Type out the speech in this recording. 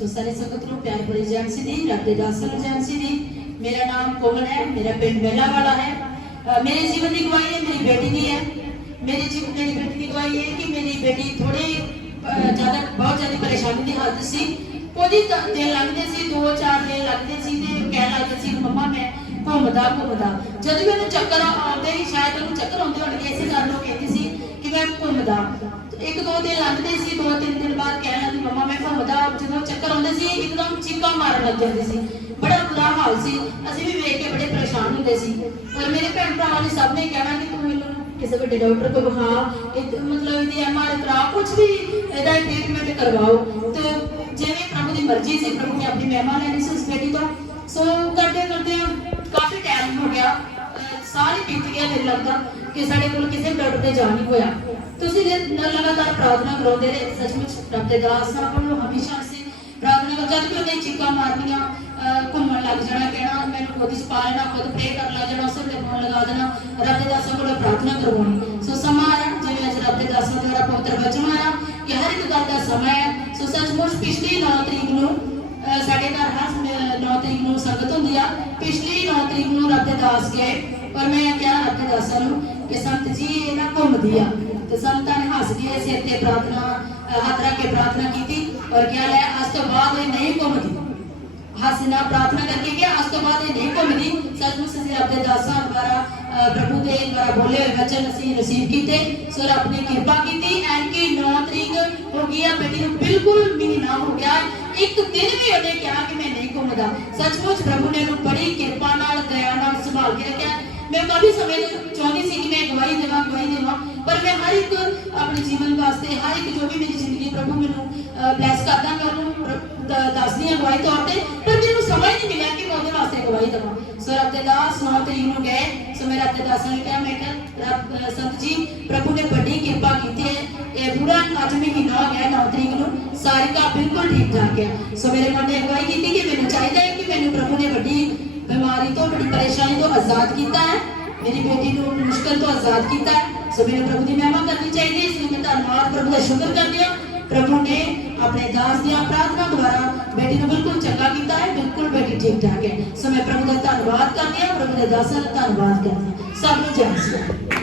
ਸੋ ਸਾਰੇ ਸੰਗਤ ਨੂੰ ਪਿਆਰ ਭਰੀ ਏਜੰਸੀ ਦੀ, ਰੱਬ ਦੇ ਦਾਸਨ ਏਜੰਸੀ ਦੀ। ਮੇਰਾ ਨਾਮ ਕੋਮਲ ਹੈ, ਮੇਰਾ ਪਿੰਡ ਮੇਲਾ ਵਾਲਾ ਹੈ। ਮੇਰੇ ਜੀਵਨ ਦੀ ਗਵਾਹੀ ਹੈ, ਮੇਰੀ ਬੇਟੀ ਦੀ ਹੈ। ਮੇਰੀ ਜੀਵਨ, ਮੇਰੀ ਬੇਟੀ ਦੀ ਗਵਾਹੀ ਹੈ ਕਿ ਮੇਰੀ ਬੇਟੀ ਥੋੜੀ ਜ਼ਿਆਦਾ, ਬਹੁਤ ਜ਼ਿਆਦਾ ਪਰੇਸ਼ਾਨੀ ਦੀ ਹਾਲਤ ਸੀ। ਉਹਦੀ ਦਿਨ ਲੱਗਦੇ ਸੀ, ਦੋ, ਚਾਰ ਦਿਨ ਲੱਗਦੇ ਸੀ ਤੇ ਕਹਿਣ ਲੱਗਦੇ ਸੀ, ਮੰਮਾ, ਮੈਂ ਘੁੰਮਦਾ ਘੁੰਮਦਾ। ਜਦੋਂ ਮੈਨੂੰ ਚੱਕਰ ਆਉਂਦੇ ਹੀ ਸ਼ਾਇਦ ਉਹਨੂੰ ਚੱਕਰ ਆਉਂਦੇ ਹੋਣਗੇ, ਇਸੇ ਕਾਰਨ ਉਹ ਕਹਿੰਦੀ ਸੀ ਕਿ ਮੈਂ ਘੁੰਮਦਾ। ਇੱਕ ਦੋ ਦਿਨ ਲੱਗਦੇ ਸੀ, ਦੋ, ਤਿੰਨ ਦਿਨ ਸੀ ਇੱਕਦਮ ਚੀਕਾਂ ਮਾਰਨ ਲੱਗ ਜਾਂਦੀ ਸੀ। ਬੜਾ ਬੁਰਾ ਹਾਲ ਸੀ। ਅਸੀਂ ਵੀ ਵੇਖ ਕੇ ਬੜੇ ਪਰੇਸ਼ਾਨ ਹੁੰਦੇ ਸੀ। ਪਰ ਮੇਰੇ ਭੈਣ ਭਰਾਵਾਂ ਨੇ ਸਭ ਨੇ ਕਹਿਣਾ ਕਿ ਤੂੰ ਇਹਨੂੰ ਕਿਸੇ ਵੱਡੇ ਡਾਕਟਰ ਕੋਲ ਵਿਖਾ। ਇਹ ਮਤਲਬ ਇਹਦੀ ਐਮਆਰ ਕਰਾ। ਕੁਝ ਵੀ ਇਹਦਾ ਟ੍ਰੀਟਮੈਂਟ ਕਰਵਾਓ। ਤੇ ਜਿਵੇਂ ਪ੍ਰਭੂ ਦੀ ਮਰਜ਼ੀ ਸੀ, ਪ੍ਰਭੂ ਨੇ ਆਪਣੀ ਮਹਿਮਾ ਲੈਣੀ ਸੀ ਉਸ ਬੇਟੀ ਤੋਂ। ਸੋ ਕਰਦੇ ਕਰਦੇ ਕਾਫੀ ਟਾਈਮ ਹੋ ਗਿਆ। ਅਹ ਬੀਤ ਗਿਆ ਮੈਨੂੰ ਲੱਗਦਾ ਕਿ ਸਾਡੇ ਕੋਲ ਕਿਸੇ ਡਾਕਟਰ ਤੇ ਜਾ ਨਹੀਂ ਹੋਇਆ। ਤੁਸੀਂ ਲਗਾਤਾਰ ਪ੍ਰਾਰਥਨਾ ਕਰਾਉਂਦੇ ਰਹੇ। ਸੱਚਮੁੱਚ ਰੱਬ ਦੇ ਦਾਸ ਆਪਾਂ ਨੂੰ ਹਮੇਸ਼ਾ ਜਦ ਵੀ ਉਹਨੇ ਚੀਕਾਂ ਮਾਰਨੀਆਂ ਘੁੰਮਣ ਲੱਗ ਜਾਣਾ, ਕਹਿਣਾ, ਮੈਨੂੰ ਗੋਦੀ ਚ ਪਾ ਲੈਣਾ ਖੁਦ ਪ੍ਰੇ ਕਰ ਲੱਗ ਜਾਣਾ ਉਸੇ ਵੇਲੇ ਫੋਨ ਲਗਾ ਦੇਣਾ, ਰੱਬ ਦੇ ਦਾਸਾਂ ਕੋਲੋਂ ਪ੍ਰਾਰਥਨਾ ਕਰਵਾਉਣੀ। ਸੋ ਸਮਾਂ ਆਇਆ, ਜਿਵੇਂ ਅੱਜ ਰੱਬ ਦੇ ਦਾਸਾਂ ਦੁਆਰਾ ਪਵਿੱਤਰ ਵਚਨ ਆਇਆ, ਕਿ ਹਰ ਇੱਕ ਗੱਲ ਦਾ ਸਮਾਂ ਹੈ। ਸੋ ਸੱਚਮੁੱਚ ਪਿਛਲੀ 9 ਤਰੀਕ ਨੂੰ ਸਾਡੇ ਘਰ ਹਰ 9 ਤਰੀਕ ਨੂੰ ਸੰਗਤ ਹੁੰਦੀ ਆ। ਪਿਛਲੀ 9 ਤਰੀਕ ਨੂੰ ਰੱਬ ਦੇ ਦਾਸ ਗਏ, ਪਰ ਮੈਂ ਕਿਹਾ ਰੱਬ ਦੇ ਦਾਸਾਂ ਨੂੰ ਕਿ ਸੰਤ ਜੀ ਇਹਨਾਂ ਘੁੰਮਦੀ ਆ। ਤੇ ਸੰਤਾਂ ਨੇ ਹੱਸ ਕੇ ਸਿਰ ਤੇ ਪ੍ਰਾਰਥਨਾ ਅਹ ਹੱਥ ਰੱਖ ਕੇ ਪ੍ਰਾਰਥਨਾ ਕੀਤੀ ਔਰ ਕਿਹਾ ਲੈ ਅੱਜ ਤੋਂ ਬਾਅਦ ਇਹ ਨਹੀਂ ਘੁੰਮਦੀ ਹਸਨਾ ਪ੍ਰਾਰਥਨਾ ਕਰਕੇ ਕਿ ਅੱਜ ਤੋਂ ਬਾਅਦ ਇਹ ਨਹੀਂ ਘੁੰਮਦੀ ਸੱਚਮੁੱਚ ਅਸੀਂ ਰੱਬ ਦੇ ਦਾਸਾਂ ਦੁਆਰਾ ਅਹ ਪ੍ਰਭੂ ਦੇ ਦੁਆਰਾ ਬੋਲੇ ਹੋਏ ਵਚਨ ਅਸੀਂ ਰਿਸੀਵ ਕੀਤੇ ਸੋ ਰੱਬ ਨੇ ਕਿਰਪਾ ਕੀਤੀ ਐਂਡ ਕਿ 9 ਤਰੀਕ ਹੋ ਗਈ ਆ ਬੇਟੀ ਨੂੰ ਬਿਲਕੁਲ ਮਹੀਨਾ ਹੋ ਗਿਆ ਇੱਕ ਦਿਨ ਵੀ ਉਹਨੇ ਕਿਹਾ ਕਿ ਮੈਂ ਨਹੀਂ ਘੁੰਮਦਾ ਸੱਚਮੁੱਚ ਪ੍ਰਭੂ ਨੇ ਉਹਨੂੰ ਬੜੀ ਕਿਰਪਾ ਨਾਲ ਦਇਆ ਨਾਲ ਸੰਭਾਲ ਕੇ ਰੱਖਿਆ ਮੈਂ ਕਾਫੀ ਸਮੇਂ ਤੋਂ ਚਾਹੁੰਦੀ ਸੀ ਕਿ ਮੈਂ ਗਵਾਹੀ ਦੇਵਾਂ ਗਵਾਹੀ ਦੇਵਾਂ ਪਰ ਮੈਂ ਹਰ ਇੱਕ ਆਪਣੇ ਜੀਵਨ ਵਾਸਤੇ ਹਰ ਜੋ ਵੀ ਮੇਰੀ ਜ਼ਿੰਦਗੀ ਪ੍ਰਭੂ ਮੈਨੂੰ ਬਲੈਸ ਕਰਦਾ, ਮੈਂ ਉਹਨੂੰ ਦੱਸਦੀ ਹਾਂ ਗਵਾਹੀ ਤੌਰ ਤੇ, ਪਰ ਮੈਨੂੰ ਸਮਝ ਨਹੀਂ ਮਿਲਿਆ ਕਿ ਮੈਂ ਉਹਦੇ ਵਾਸਤੇ ਗਵਾਹੀ ਦੇਵਾਂ। ਸੋ ਰੱਬ ਦੇ ਦਾਸ ਨੌ ਤਰੀਕ ਨੂੰ ਗਏ, ਸੋ ਮੈਂ ਰੱਬ ਦੇ ਦਾਸਾਂ ਨੇ ਕਿਹਾ, ਮੈਂ ਕਿਹਾ ਸੰਤ ਜੀ, ਪ੍ਰਭੂ ਨੇ ਵੱਡੀ ਕਿਰਪਾ ਕੀਤੀ ਹੈ। ਇਹ ਪੂਰਾ ਅੱਜ ਮਹੀਨਾ ਹੋ ਗਿਆ 9 ਤਰੀਕ ਨੂੰ ਸਾਰਿਕਾ ਬਿਲਕੁਲ ਠੀਕ ਠਾਕ ਹੈ। ਸੋ ਮੇਰੇ ਮਨ ਨੇ ਅਗਵਾਈ ਕੀਤੀ ਕਿ ਮੈਨੂੰ ਚਾਹੀਦਾ ਹੈ ਕਿ ਮੈਨੂੰ ਪ੍ਰਭੂ ਨੇ ਵੱਡੀ ਬਿਮਾਰੀ ਤੋਂ, ਵੱਡੀ ਪਰੇਸ਼ਾਨੀ ਤੋਂ ਆਜ਼ਾਦ ਕੀਤਾ ਹੈ। ਮੇਰੀ ਬੇਟੀ ਨੂੰ ਮੁਸ਼ਕਲ ਤੋਂ ਆਜ਼ਾਦ ਕੀਤਾ ਸੋ ਮੈਨੂੰ ਪ੍ਰਭੂ ਦੀ ਮਹਿਮਾ ਕਰਨੀ ਚਾਹੀਦੀ ਹੈ ਇਸ ਲਈ ਮੈਂ ਧੰਨਵਾਦ ਪ੍ਰਭੂ ਦਾ ਸ਼ੁਕਰ ਕਰਦੀ ਹਾਂ ਪ੍ਰਭੂ ਨੇ ਆਪਣੇ ਦਾਸ ਦੀਆਂ ਪ੍ਰਾਰਥਨਾ ਦੁਆਰਾ ਬੇਟੀ ਨੂੰ ਬਿਲਕੁਲ ਚੰਗਾ ਕੀਤਾ ਹੈ ਬਿਲਕੁਲ ਬੇਟੀ ਠੀਕ ਠਾਕ ਹੈ ਸੋ ਮੈਂ ਪ੍ਰਭੂ ਦਾ ਧੰਨਵਾਦ ਕਰਦੀ ਹਾਂ ਪ੍ਰਭੂ ਦੇ ਦਾਸਾਂ ਦਾ ਧੰਨਵਾਦ ਕਰਦੀ ਹਾਂ ਸਭ ਨੂੰ ਜੈ ਮਸੀਹ